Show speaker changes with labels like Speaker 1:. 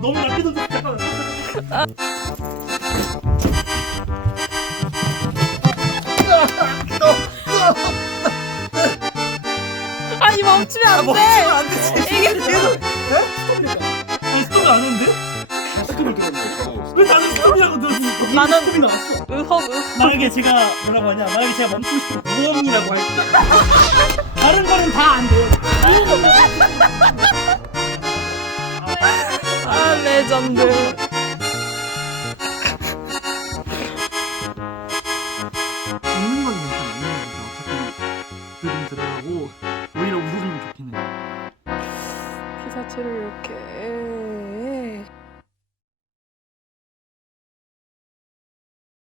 Speaker 1: 너무 낮게 잠깐만
Speaker 2: 아니 멈추면 안 돼.
Speaker 3: 안 되지.
Speaker 2: 이게
Speaker 1: 아니 스톱이 안 했는데?
Speaker 4: 스톱을 들었네.
Speaker 2: 나는-
Speaker 1: 스톱이 나왔어
Speaker 2: 의혹 의혹.
Speaker 1: 만약에 제가 뭐라고 하냐 만약에 제가 멈추고 싶으면 무언이라고 할 때 다른 거는 다 안 돼요
Speaker 2: 아 레전드.
Speaker 1: 웃는 건 괜찮아 웃는 건 괜찮아 어차피 들은 들어가고 오히려 웃어주면 좋긴 해
Speaker 2: 피사체를 이렇게.